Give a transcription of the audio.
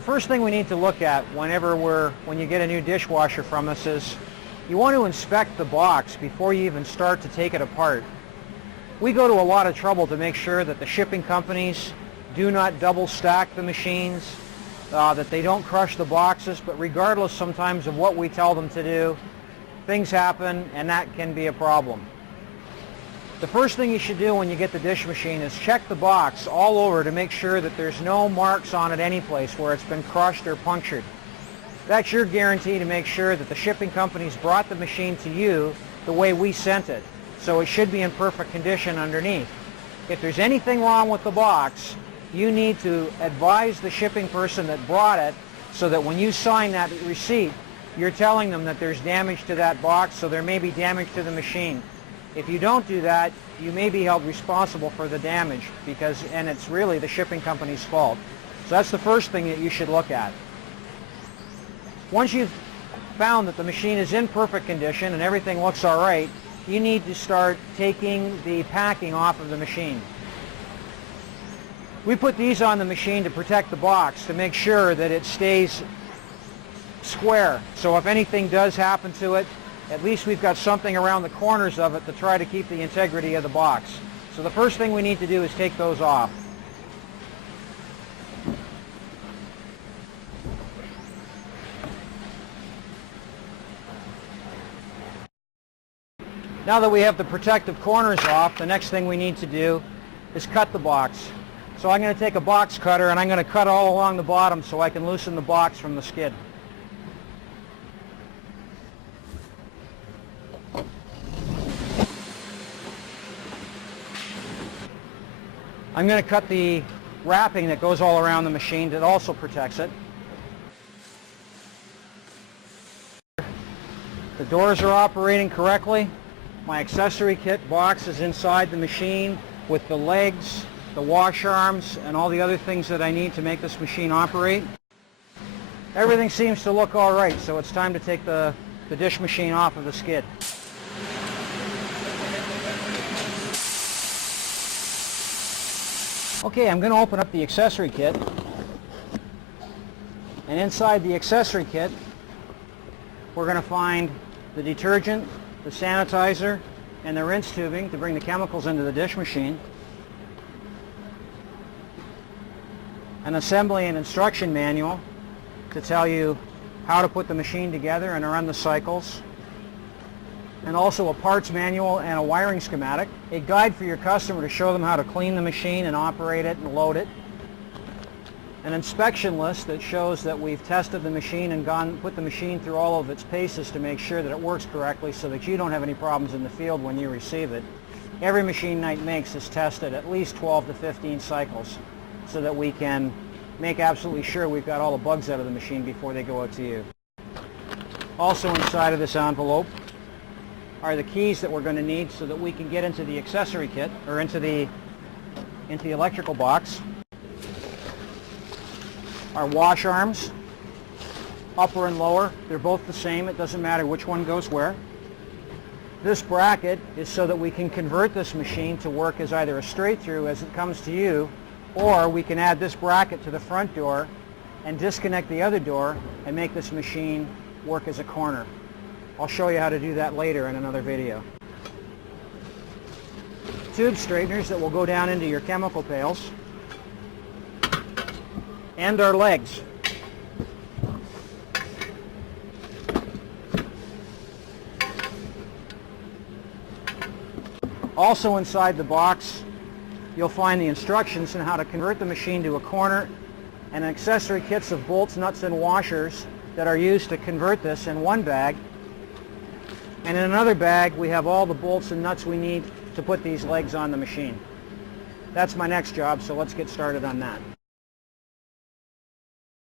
The first thing we need to look at when you get a new dishwasher from us is you want to inspect the box before you even start to take it apart. We go to a lot of trouble to make sure that the shipping companies do not double stack the machines, that they don't crush the boxes, but regardless sometimes of what we tell them to do, things happen and that can be a problem. The first thing you should do when you get the dish machine is check the box all over to make sure that there's no marks on it any place where it's been crushed or punctured. That's your guarantee to make sure that the shipping companies brought the machine to you the way we sent it. So it should be in perfect condition underneath. If there's anything wrong with the box, you need to advise the shipping person that brought it so that when you sign that receipt, you're telling them that there's damage to that box, so there may be damage to the machine. If you don't do that, you may be held responsible for the damage and it's really the shipping company's fault. So that's the first thing that you should look at. Once you've found that the machine is in perfect condition and everything looks all right, you need to start taking the packing off of the machine. We put these on the machine to protect the box, to make sure that it stays square. So if anything does happen to it, at least we've got something around the corners of it to try to keep the integrity of the box. So the first thing we need to do is take those off. Now that we have the protective corners off, the next thing we need to do is cut the box. So I'm going to take a box cutter and I'm going to cut all along the bottom so I can loosen the box from the skid. I'm going to cut the wrapping that goes all around the machine that also protects it. The doors are operating correctly. My accessory kit box is inside the machine with the legs, the wash arms, and all the other things that I need to make this machine operate. Everything seems to look all right, so it's time to take the dish machine off of the skid. Okay, I'm going to open up the accessory kit, and inside the accessory kit we're going to find the detergent, the sanitizer, and the rinse tubing to bring the chemicals into the dish machine, an assembly and instruction manual to tell you how to put the machine together and to run the cycles, and also a parts manual and a wiring schematic, a guide for your customer to show them how to clean the machine and operate it and load it, an inspection list that shows that we've tested the machine and put the machine through all of its paces to make sure that it works correctly so that you don't have any problems in the field when you receive it. Every machine Knight makes is tested at least 12 to 15 cycles so that we can make absolutely sure we've got all the bugs out of the machine before they go out to you. Also inside of this envelope are the keys that we're going to need so that we can get into the accessory kit, or into the electrical box. Our wash arms, upper and lower, they're both the same. It doesn't matter which one goes where. This bracket is so that we can convert this machine to work as either a straight through as it comes to you, or we can add this bracket to the front door and disconnect the other door and make this machine work as a corner. I'll show you how to do that later in another video. Tube straighteners that will go down into your chemical pails, and our legs. Also inside the box you'll find the instructions on how to convert the machine to a corner, and accessory kits of bolts, nuts, and washers that are used to convert this in one bag. And in another bag we have all the bolts and nuts we need to put these legs on the machine. That's my next job, so let's get started on that.